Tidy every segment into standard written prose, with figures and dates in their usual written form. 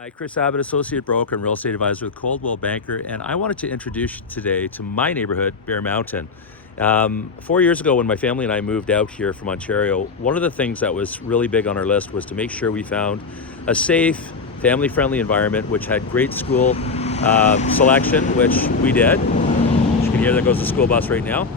Hi, Chris Abbott, Associate Broker and Real Estate Advisor with Coldwell Banker, and I wanted to introduce you today to my neighborhood, Bear Mountain. 4 years ago, when my family and I moved out here from Ontario, one of the things that was really big on our list was to make sure we found a safe, family-friendly environment, which had great school selection, which we did. As you can hear, there goes the school bus right now.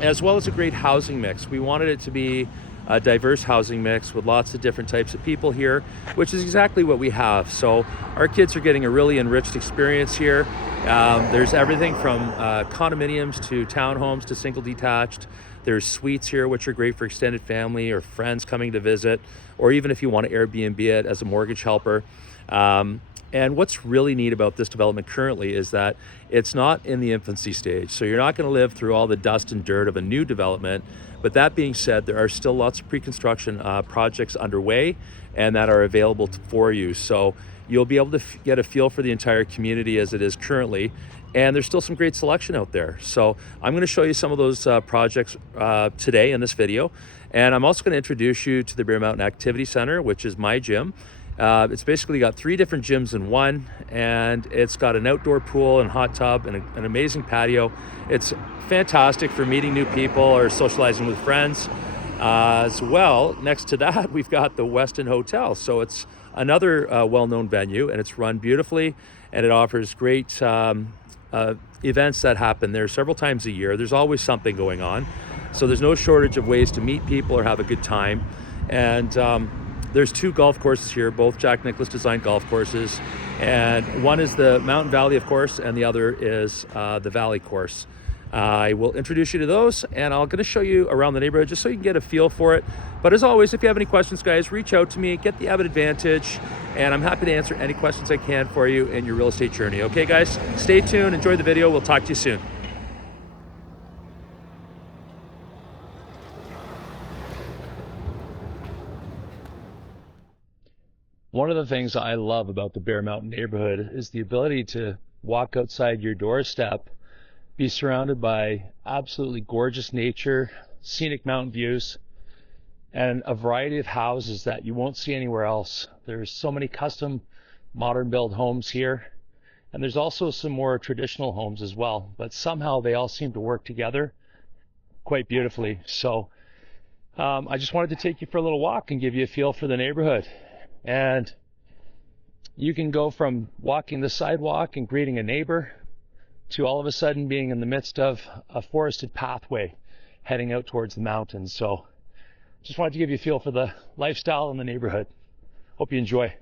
As well as a great housing mix. We wanted it to be a diverse housing mix with lots of different types of people here, which is exactly what we have. So our kids are getting a really enriched experience here. There's everything from condominiums to townhomes to single detached. There's suites here, which are great for extended family or friends coming to visit, or even if you want to Airbnb it as a mortgage helper. And what's really neat about this development currently is that it's not in the infancy stage. So you're not going to live through all the dust and dirt of a new development. But that being said, there are still lots of pre-construction projects underway and that are available for you. So you'll be able to get a feel for the entire community as it is currently. And there's still some great selection out there. So I'm going to show you some of those projects today in this video. And I'm also going to introduce you to the Bear Mountain Activity Center, which is my gym. It's basically got 3 different gyms in one, and it's got an outdoor pool and hot tub and an amazing patio. It's fantastic for meeting new people or socializing with friends. As well, next to that, we've got the Westin Hotel. So it's another well-known venue, and it's run beautifully, and it offers great events that happen there several times a year. There's always something going on. So there's no shortage of ways to meet people or have a good time. And there's 2 golf courses here, both Nicklaus Design golf courses. And one is the Mountain Valley, of course, and the other is the Valley course. I will introduce you to those, and I'm going to show you around the neighborhood just so you can get a feel for it. But as always, if you have any questions, guys, reach out to me, get the Abbott Advantage, and I'm happy to answer any questions I can for you in your real estate journey. Okay, guys, stay tuned, enjoy the video. We'll talk to you soon. One of the things I love about the Bear Mountain neighborhood is the ability to walk outside your doorstep, be surrounded by absolutely gorgeous nature, scenic mountain views, and a variety of houses that you won't see anywhere else. There's so many custom modern build homes here, and there's also some more traditional homes as well, but somehow they all seem to work together quite beautifully. So I just wanted to take you for a little walk and give you a feel for the neighborhood. And you can go from walking the sidewalk and greeting a neighbor to all of a sudden being in the midst of a forested pathway heading out towards the mountains. So just wanted to give you a feel for the lifestyle in the neighborhood. Hope you enjoy.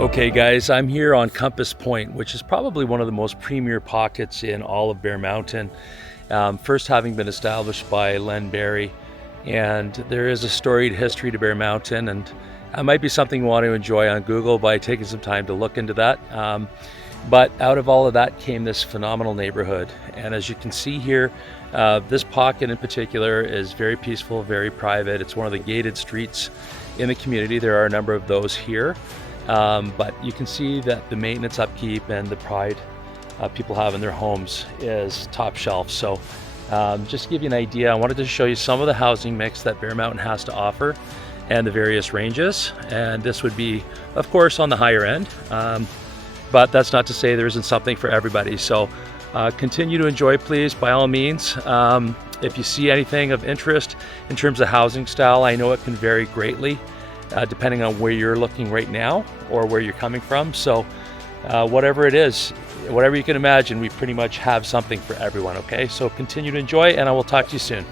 Okay guys, I'm here on Compass Point, which is probably one of the most premier pockets in all of Bear Mountain. First having been established by Len Barry, and there is a storied history to Bear Mountain, and it might be something you want to enjoy on Google by taking some time to look into that. But out of all of that came this phenomenal neighborhood, and as you can see here, this pocket in particular is very peaceful, very private. It's one of the gated streets in the community. There are a number of those here. But you can see that the maintenance, upkeep, and the pride people have in their homes is top shelf. So just to give you an idea, I wanted to show you some of the housing mix that Bear Mountain has to offer and the various ranges. And this would be, of course, on the higher end, but that's not to say there isn't something for everybody. So continue to enjoy, please, by all means. If you see anything of interest in terms of housing style, I know it can vary greatly depending on where you're looking right now or where you're coming from. So whatever it is, whatever you can imagine, we pretty much have something for everyone, okay? So continue to enjoy, and I will talk to you soon.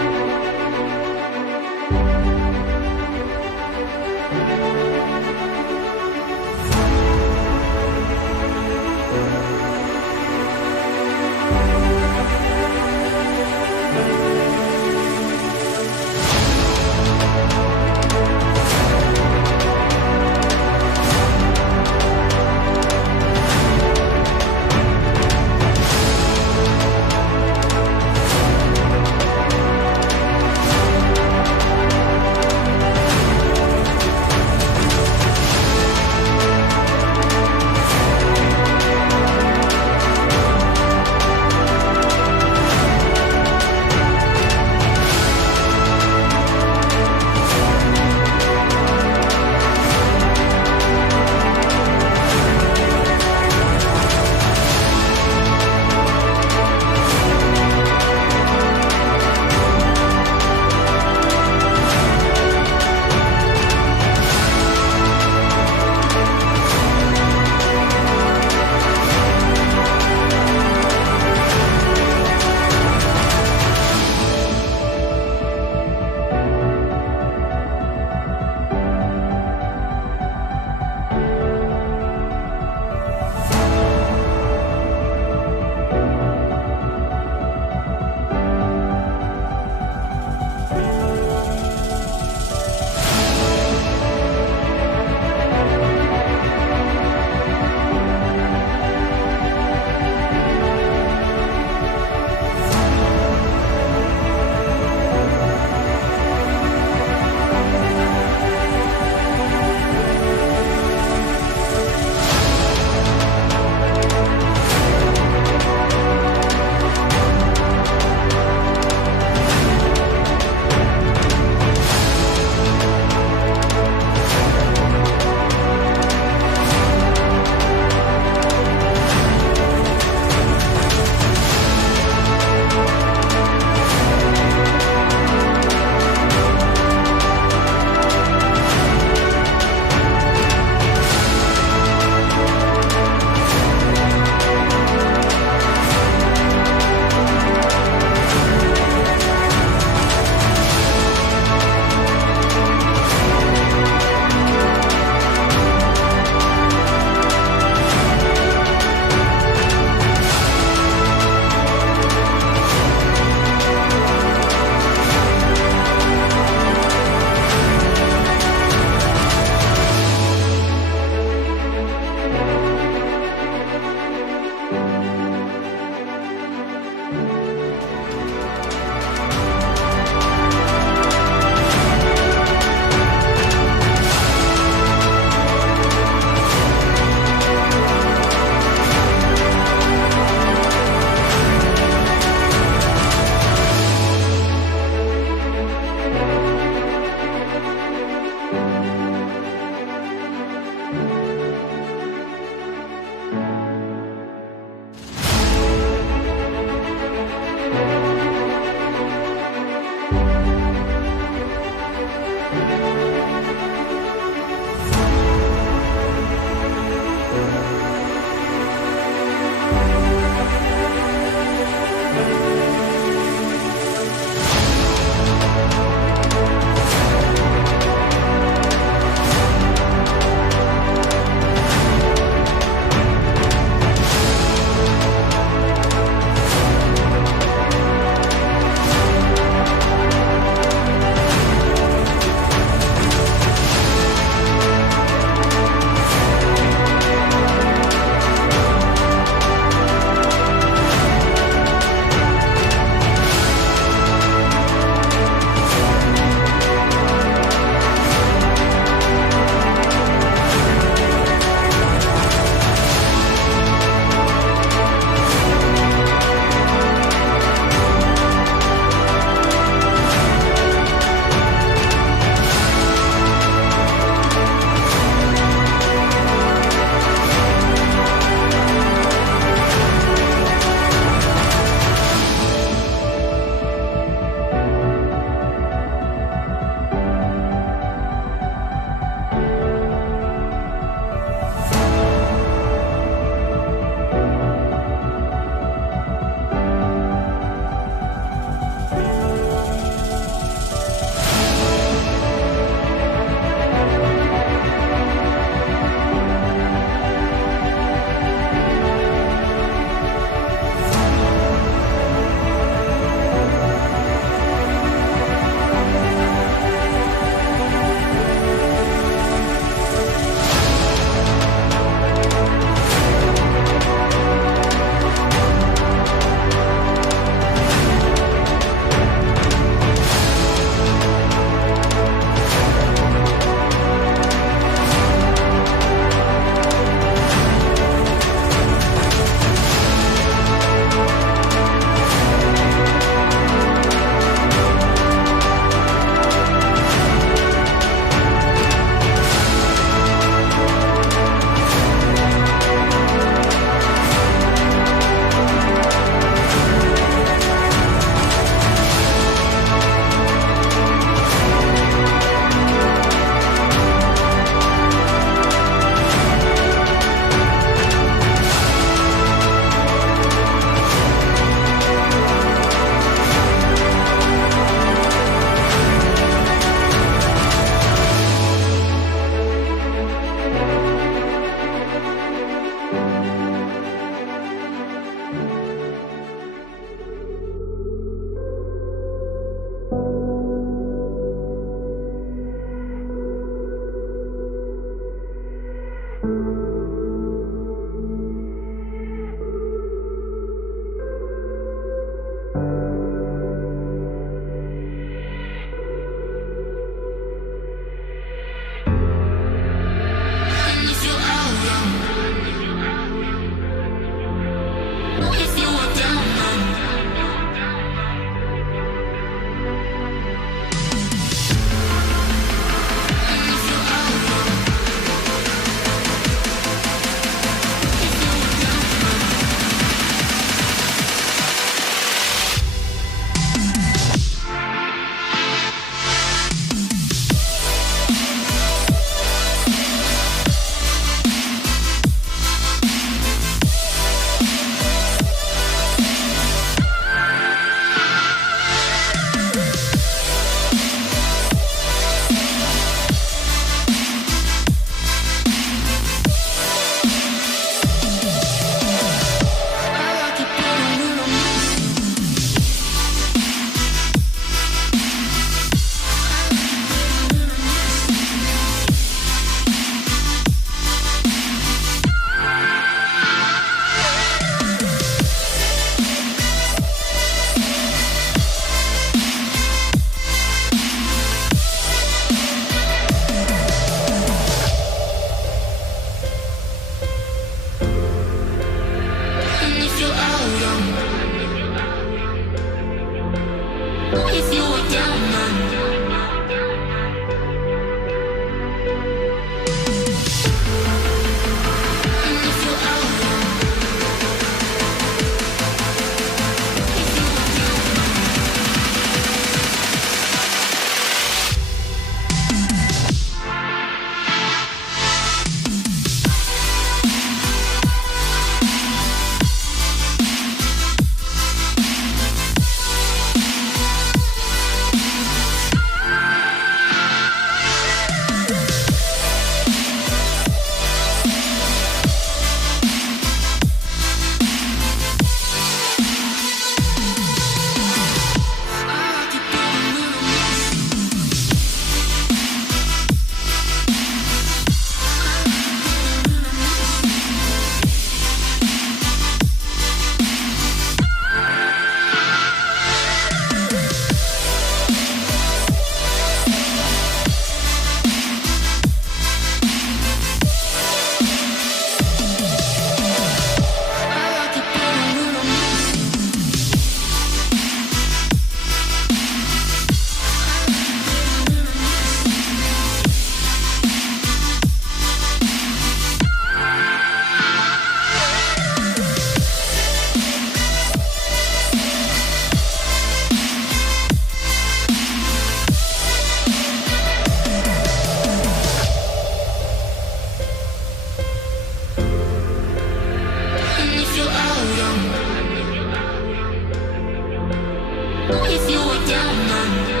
If you were down,